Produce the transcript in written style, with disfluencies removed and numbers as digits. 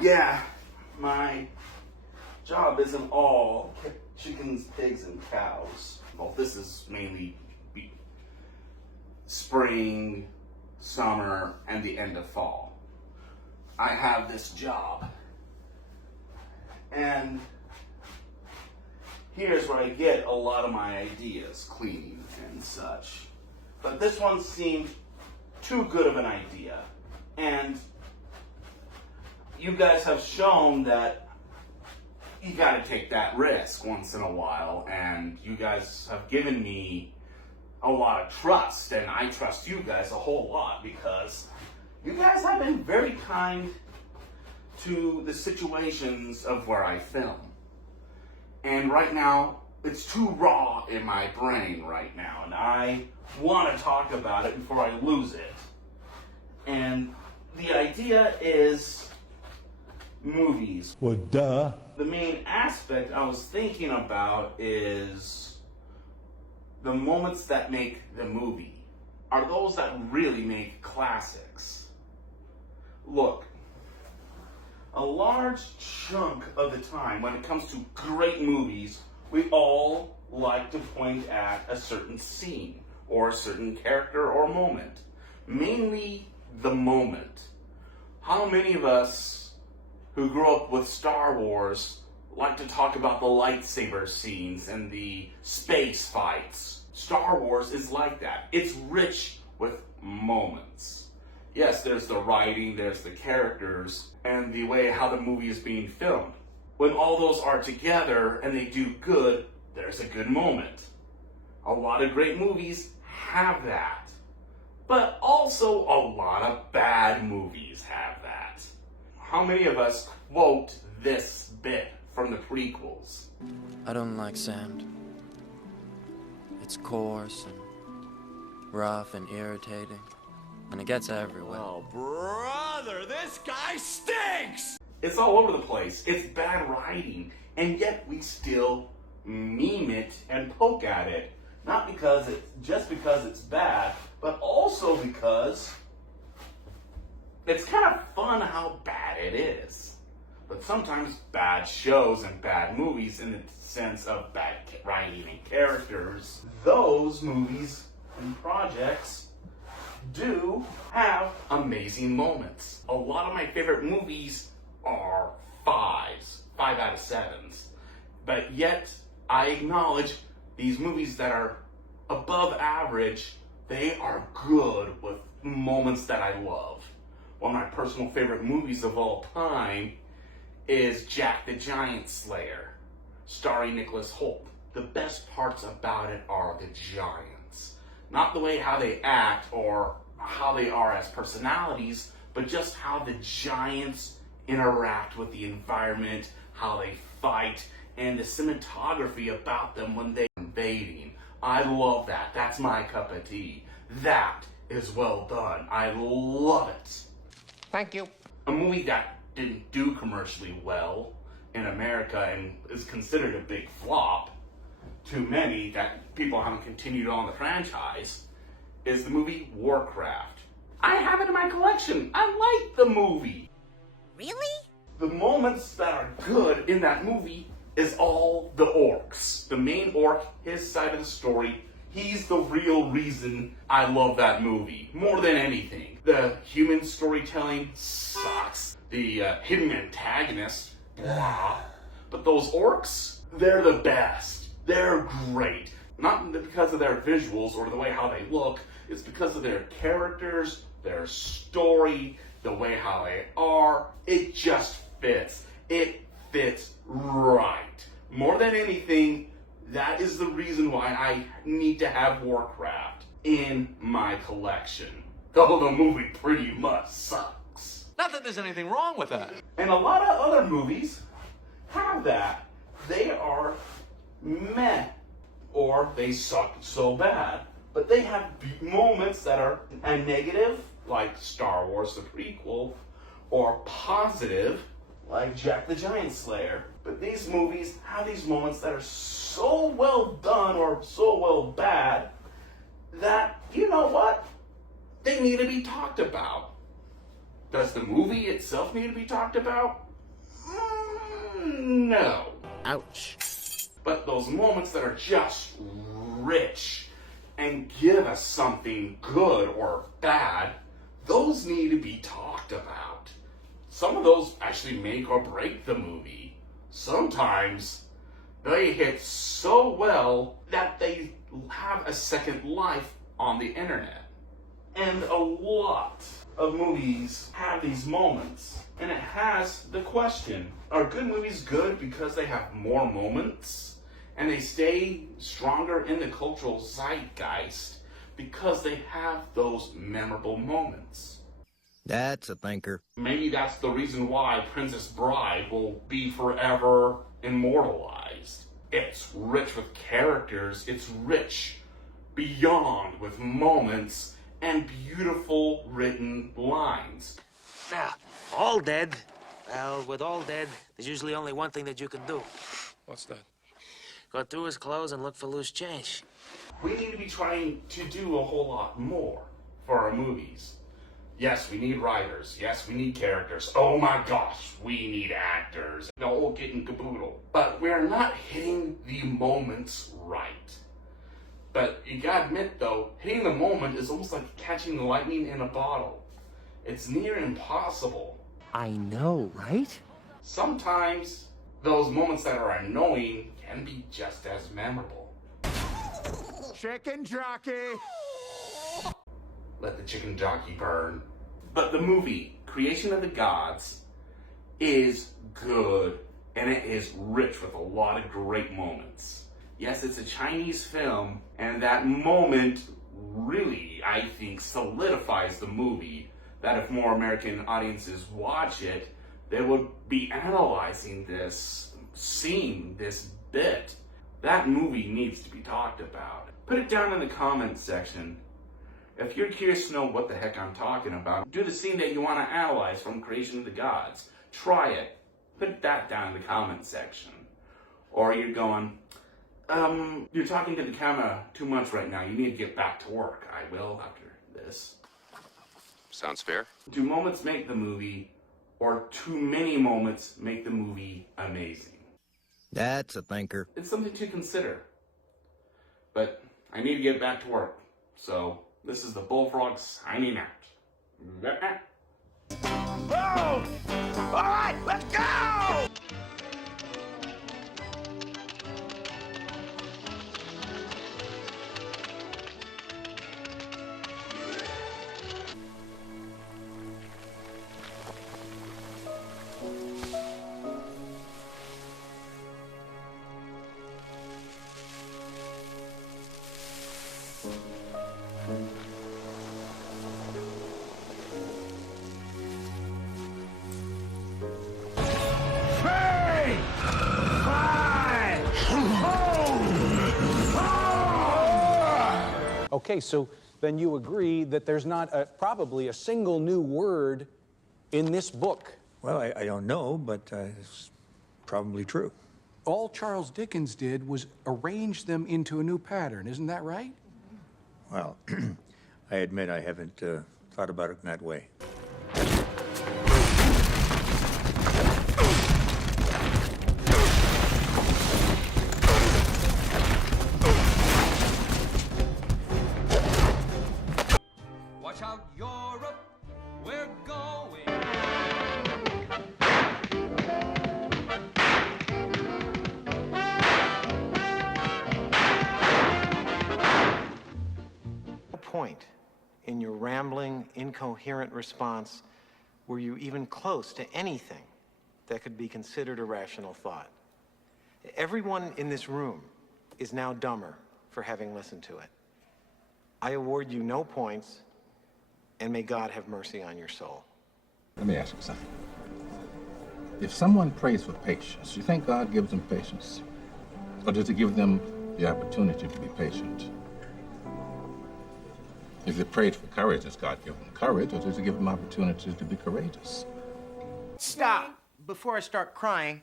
Yeah, my job isn't all chickens, pigs, and cows. Well, this is mainly spring, summer, and the end of fall. I have this job. And here's where I get a lot of my ideas, cleaning and such. But this one seemed too good of an idea. And you guys have shown that you gotta take that risk once in a while, and you guys have given me a lot of trust, and I trust you guys a whole lot because you guys have been very kind to the situations of where I film. And right now, it's too raw in my brain right now, and I want to talk about it before I lose it. And the idea is movies. Well, duh. The main aspect I was thinking about is the moments that make the movie are those that really make classics. Look, a large chunk of the time when it comes to great movies, we all like to point at a certain scene or a certain character or moment. Mainly the moment. How many of us who grew up with Star Wars like to talk about the lightsaber scenes and the space fights? Star Wars is like that. It's rich with moments. Yes, there's the writing, there's the characters, and the way how the movie is being filmed. When all those are together and they do good, there's a good moment. A lot of great movies have that. But also a lot of bad movies have that. How many of us quote this bit from the prequels? I don't like sand. It's coarse and rough and irritating, and it gets everywhere. Oh, brother, this guy stinks! It's all over the place. It's bad writing, and yet we still meme it and poke at it. Not because just because it's bad, but also because it's kind of fun how bad it is. But sometimes bad shows and bad movies, in the sense of bad writing and characters, those movies and projects do have amazing moments. A lot of my favorite movies are 5s, 5 out of 7s. But yet, I acknowledge these movies that are above average, they are good with moments that I love. One of my personal favorite movies of all time is Jack the Giant Slayer, starring Nicholas Hoult. The best parts about it are the giants. Not the way how they act or how they are as personalities, but just how the giants interact with the environment, how they fight, and the cinematography about them when they're invading. I love that. That's my cup of tea. That is well done. I love it. Thank you. A movie that didn't do commercially well in America and is considered a big flop to many, that people haven't continued on the franchise, is the movie Warcraft. I have it in my collection. I like the movie. Really? The moments that are good in that movie is all the orcs. The main orc, his side of the story, he's the real reason I love that movie, more than anything. The human storytelling sucks. The hidden antagonist, blah. But those orcs, they're the best. They're great. Not because of their visuals or the way how they look, it's because of their characters, their story, the way how they are. It just fits. It fits right. More than anything, that is the reason why I need to have Warcraft in my collection. Though the movie pretty much sucks. Not that there's anything wrong with that. And a lot of other movies have that. They are meh, or they suck so bad. But they have moments that are a negative, like Star Wars the prequel, or positive, like Jack the Giant Slayer. But these movies have these moments that are so well done or so well bad that, you know what? They need to be talked about. Does the movie itself need to be talked about? No. Ouch. But those moments that are just rich and give us something good or bad, those need to be talked about. Some of those actually make or break the movie. Sometimes they hit so well that they have a second life on the internet. And a lot of movies have these moments. And it has the question, are good movies good because they have more moments? And they stay stronger in the cultural zeitgeist because they have those memorable moments? That's a thinker. Maybe that's the reason why Princess Bride will be forever immortalized. It's rich with characters, it's rich beyond with moments and beautiful written lines. Now, all dead. Well, with all dead, there's usually only one thing that you can do. What's that? Go through his clothes and look for loose change. We need to be trying to do a whole lot more for our movies. Yes, we need writers. Yes, we need characters. Oh my gosh, we need actors. The whole kit and caboodle. But we're not hitting the moments right. But you gotta admit though, hitting the moment is almost like catching lightning in a bottle. It's near impossible. I know, right? Sometimes those moments that are annoying can be just as memorable. Chicken jockey! Let the chicken jockey burn. But the movie, Creation of the Gods, is good and it is rich with a lot of great moments. Yes, it's a Chinese film, and that moment really, I think, solidifies the movie. That if more American audiences watch it, they would be analyzing this scene, this bit. That movie needs to be talked about. Put it down in the comments section. If you're curious to know what the heck I'm talking about, do the scene that you want to analyze from Creation of the Gods. Try it. Put that down in the comments section. Or you're going, you're talking to the camera too much right now. You need to get back to work. I will after this. Sounds fair. Do moments make the movie, or too many moments make the movie amazing? That's a thinker. It's something to consider. But I need to get back to work. So this is the Bullfrog signing out. Oh! All right, let's go! Okay, so then you agree that there's not probably a single new word in this book. Well, I don't know, but it's probably true. All Charles Dickens did was arrange them into a new pattern, isn't that right? Well, I admit I haven't thought about it in that way. Watch out, Europe, we're going. No point in your rambling, incoherent response were you even close to anything that could be considered a rational thought. Everyone in this room is now dumber for having listened to it. I award you no points, and may God have mercy on your soul. Let me ask you something. If someone prays for patience, you think God gives them patience? Or does he give them the opportunity to be patient? If they prayed for courage, does God give them courage, or does he give them opportunities to be courageous? Stop! Before I start crying,